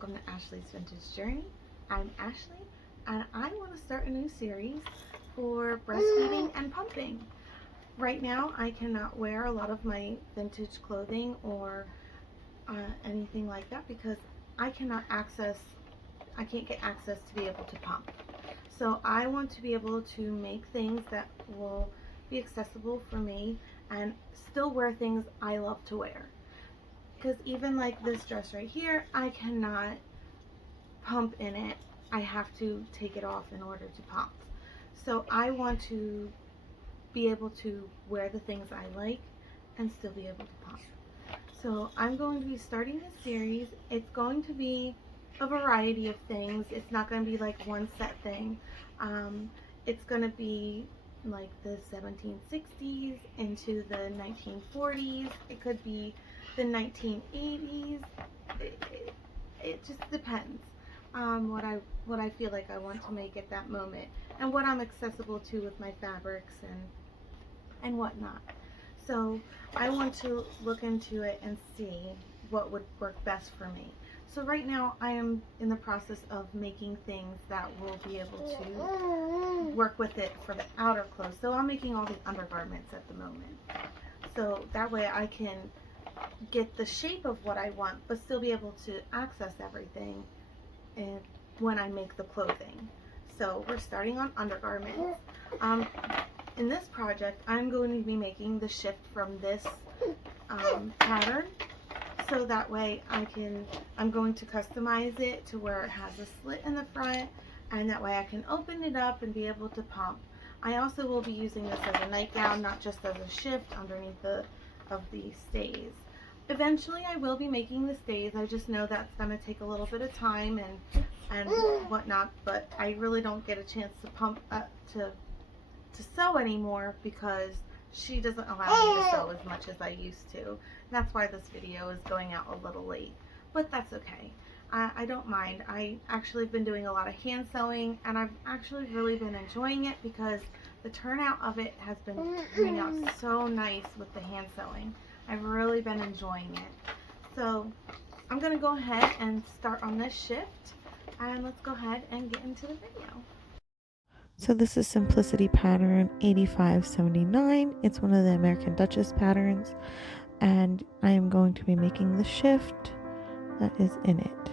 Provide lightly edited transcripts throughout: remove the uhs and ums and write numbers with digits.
welcome to Ashley's Vintage Journey. I'm Ashley, and I want to start a new series for breastfeeding and pumping. Right now, I cannot wear a lot of my vintage clothing or anything like that because I can't get access to be able to pump. So I want to be able to make things that will be accessible for me and still wear things I love to wear. Because even like this dress right here, I cannot pump in it. I have to take it off in order to pump. So I want to be able to wear the things I like and still be able to pump. So I'm going to be starting this series. It's going to be a variety of things. It's not going to be like one set thing. It's going to be like the 1760s into the 1940s. It could be the 1980s. It just depends what I feel like I want to make at that moment and what I'm accessible to with my fabrics and whatnot. So I want to look into it and see what would work best for me. So right now I am in the process of making things that will be able to work with it for the outer clothes. So I'm making all the undergarments at the moment. So that way I can get the shape of what I want but still be able to access everything and when I make the clothing. So we're starting on undergarments. In this project, I'm going to be making the shift from this pattern, so that way I'm going to customize it to where it has a slit in the front, and that way I can open it up and be able to pump. I also will be using this as a nightgown, not just as a shift underneath of the stays. Eventually I will be making the stays. I just know that's going to take a little bit of time and whatnot, but I really don't get a chance to pump to sew anymore because she doesn't allow me to sew as much as I used to. That's why this video is going out a little late, but that's okay. I don't mind. I actually have been doing a lot of hand sewing and I've actually really been enjoying it because the turnout of it has been turning out so nice with the hand sewing. I've really been enjoying it. So I'm going to go ahead and start on this shift, and let's go ahead and get into the video. So this is Simplicity pattern 8579. It's one of the American Duchess patterns, and I am going to be making the shift that is in it.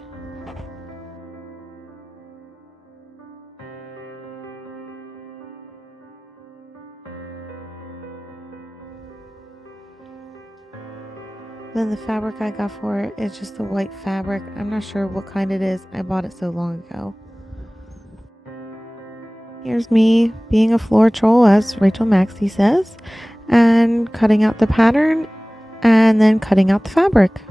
Then the fabric I got for it is just a white fabric. I'm not sure what kind it is. I bought it so long ago. Here's me being a floor troll, as Rachel Maxey says, and cutting out the pattern and then cutting out the fabric.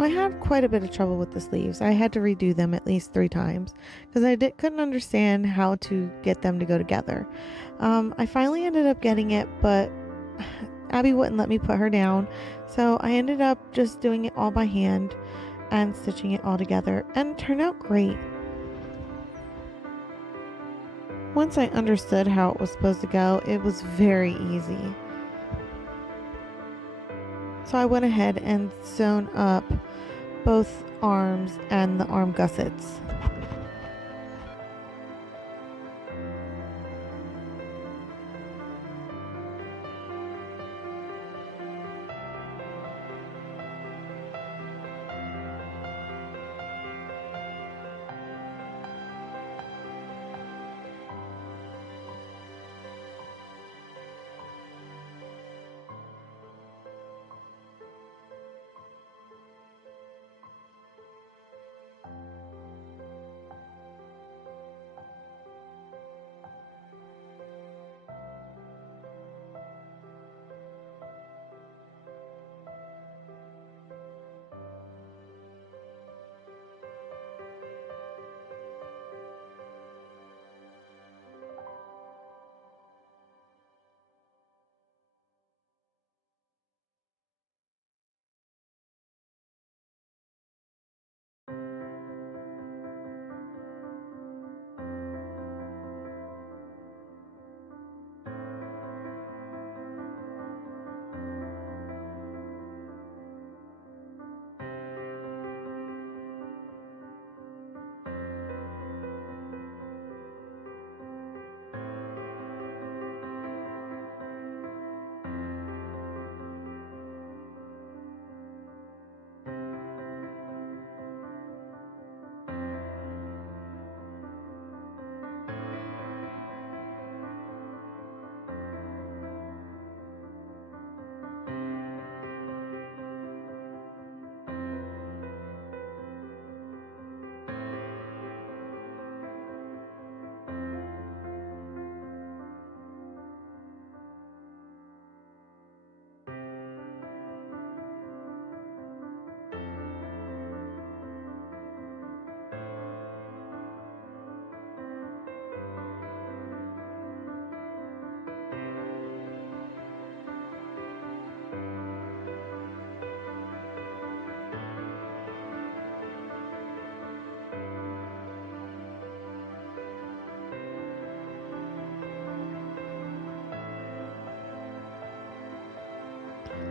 So I had quite a bit of trouble with the sleeves. I had to redo them at least 3 times because couldn't understand how to get them to go together. I finally ended up getting it, but Abby wouldn't let me put her down, so I ended up just doing it all by hand and stitching it all together, and it turned out great. Once I understood how it was supposed to go, it was very easy. So I went ahead and sewn up both arms and the arm gussets.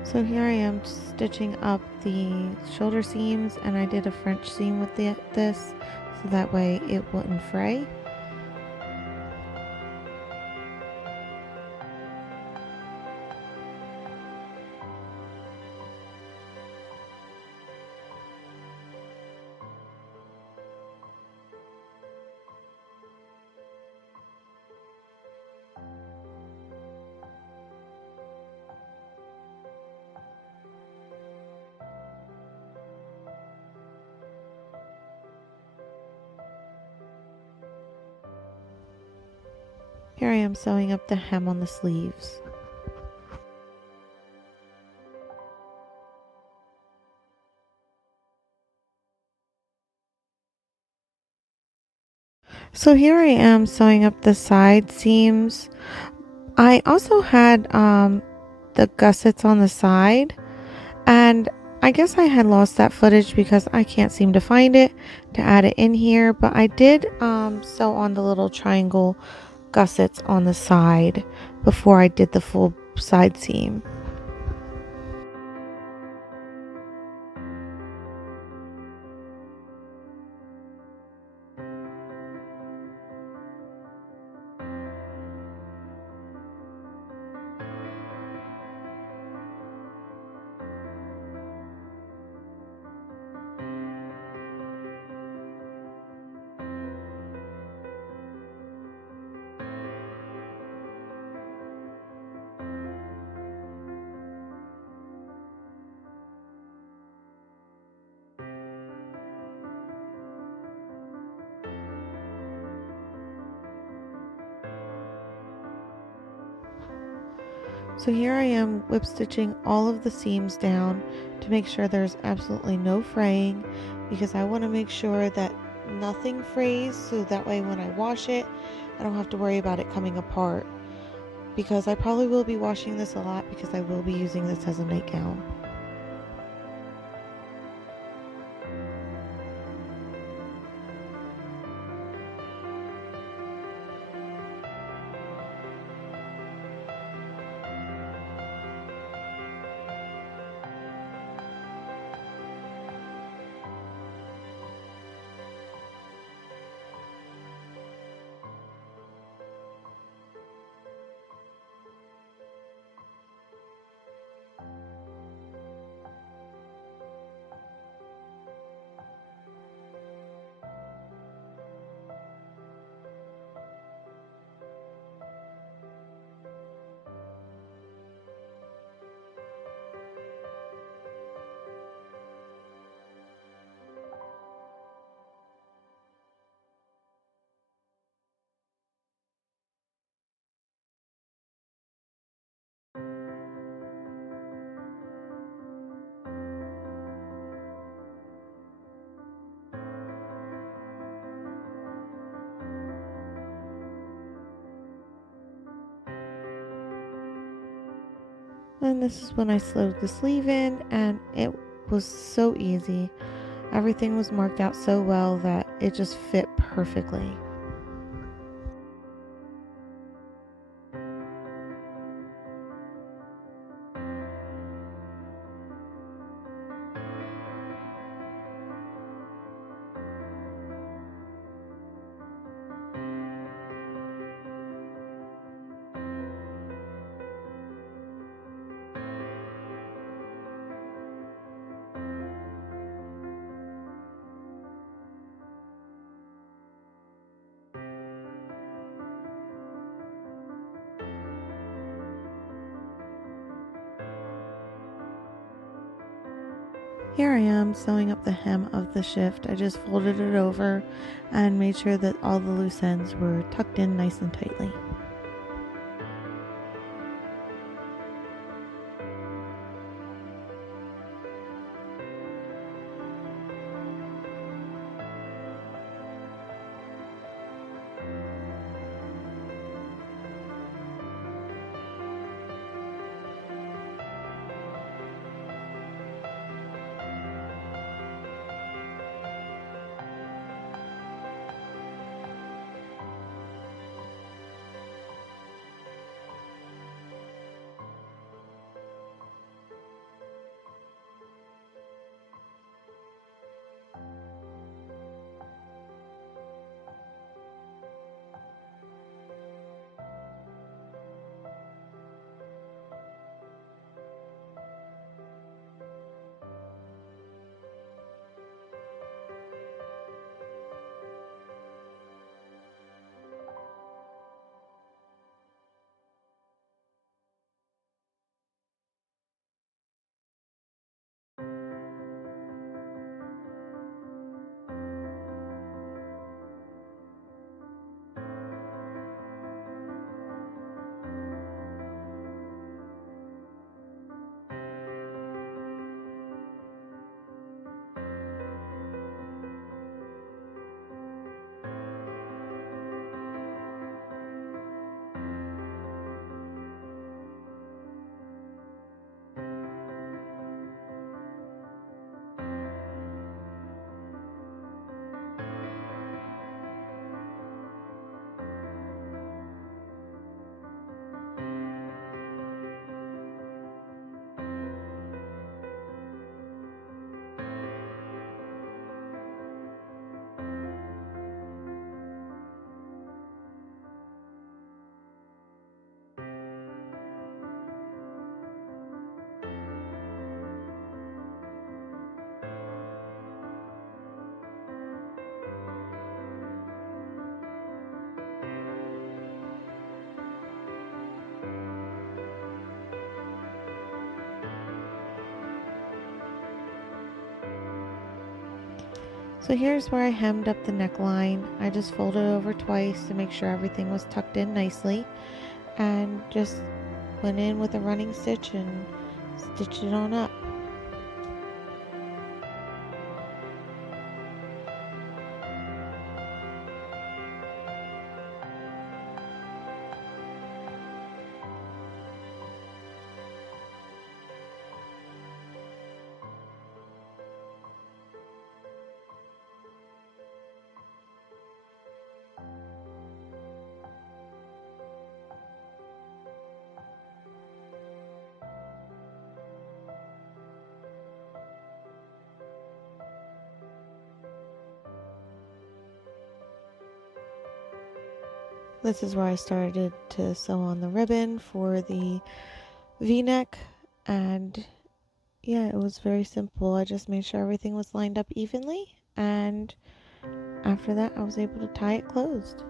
So here I am stitching up the shoulder seams, and I did a French seam with this so that way it wouldn't fray. Here I am sewing up the hem on the sleeves. So here I am sewing up the side seams. I also had the gussets on the side, and I guess I had lost that footage because I can't seem to find it to add it in here, but I did sew on the little triangle gussets on the side before I did the full side seam. So here I am whip stitching all of the seams down to make sure there's absolutely no fraying, because I want to make sure that nothing frays, so that way when I wash it, I don't have to worry about it coming apart, because I probably will be washing this a lot because I will be using this as a nightgown. And this is when I sewed the sleeve in, and it was so easy. Everything was marked out so well that it just fit perfectly. Here I am sewing up the hem of the shift. I just folded it over and made sure that all the loose ends were tucked in nice and tightly. So here's where I hemmed up the neckline. I just folded it over twice to make sure everything was tucked in nicely, and just went in with a running stitch and stitched it on up. This is where I started to sew on the ribbon for the V-neck, and yeah, it was very simple. I just made sure everything was lined up evenly, and after that I was able to tie it closed.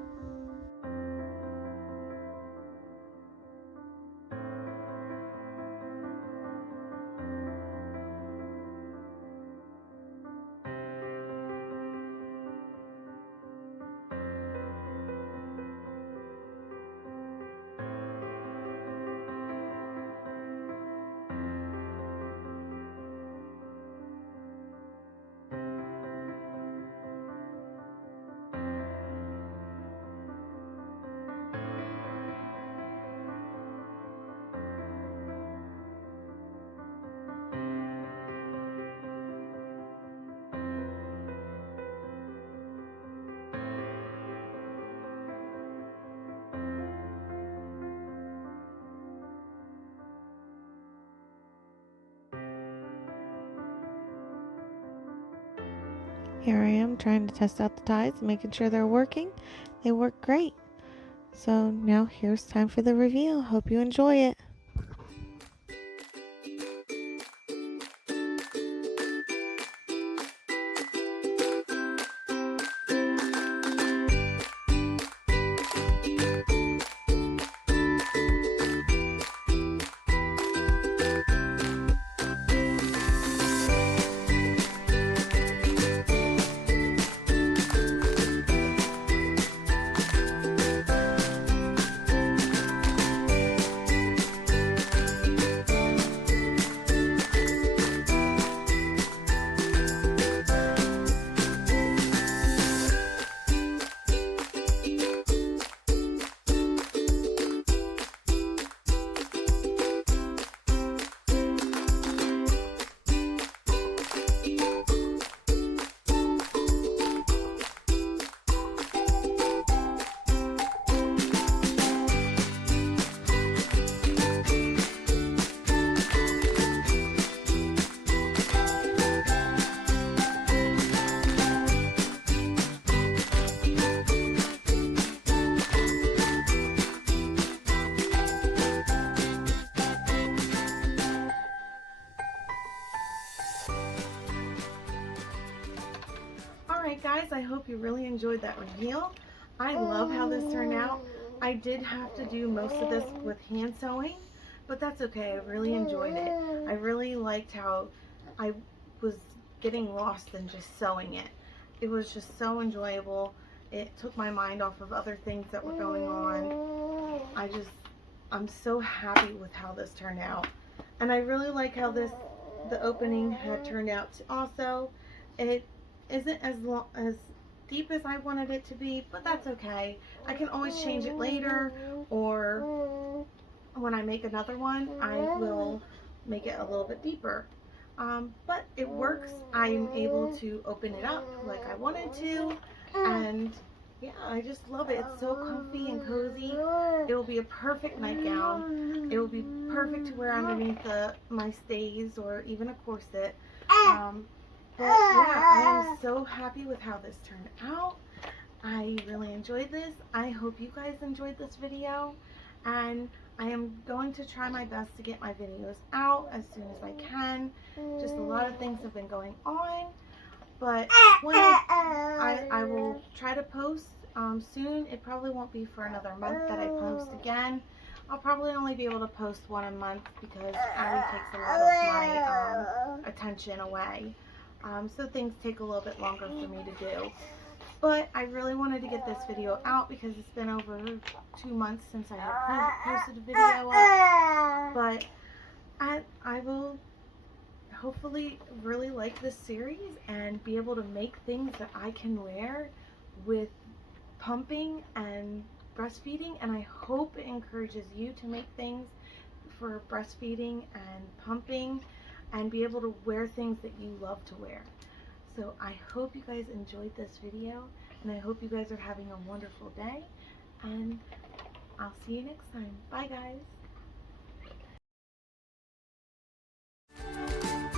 Here I am trying to test out the ties, making sure they're working. They work great. So now here's time for the reveal. Hope you enjoy it. Alright guys, I hope you really enjoyed that reveal. I love how this turned out. I did have to do most of this with hand sewing, but that's okay. I really enjoyed it. I really liked how I was getting lost in just sewing it. It was just so enjoyable. It took my mind off of other things that were going on. I'm so happy with how this turned out. And I really like how the opening had turned out also. It isn't as deep as I wanted it to be, but that's okay. I can always change it later, or when I make another one, I will make it a little bit deeper. But it works. I'm able to open it up like I wanted to, and yeah, I just love it. It's so comfy and cozy. It will be a perfect nightgown. It will be perfect to wear underneath my stays or even a corset. But yeah, I am so happy with how this turned out. I really enjoyed this. I hope you guys enjoyed this video, and I am going to try my best to get my videos out as soon as I can. Just a lot of things have been going on, but when I will try to post soon. It probably won't be for another month that I post again. I'll probably only be able to post one a month because Allie takes a lot of my attention away. So things take a little bit longer for me to do. But I really wanted to get this video out because it's been over 2 months since I had posted a video up. But I will hopefully really like this series and be able to make things that I can wear with pumping and breastfeeding, and I hope it encourages you to make things for breastfeeding and pumping and be able to wear things that you love to wear. So I hope you guys enjoyed this video, and I hope you guys are having a wonderful day, and I'll see you next time. Bye guys.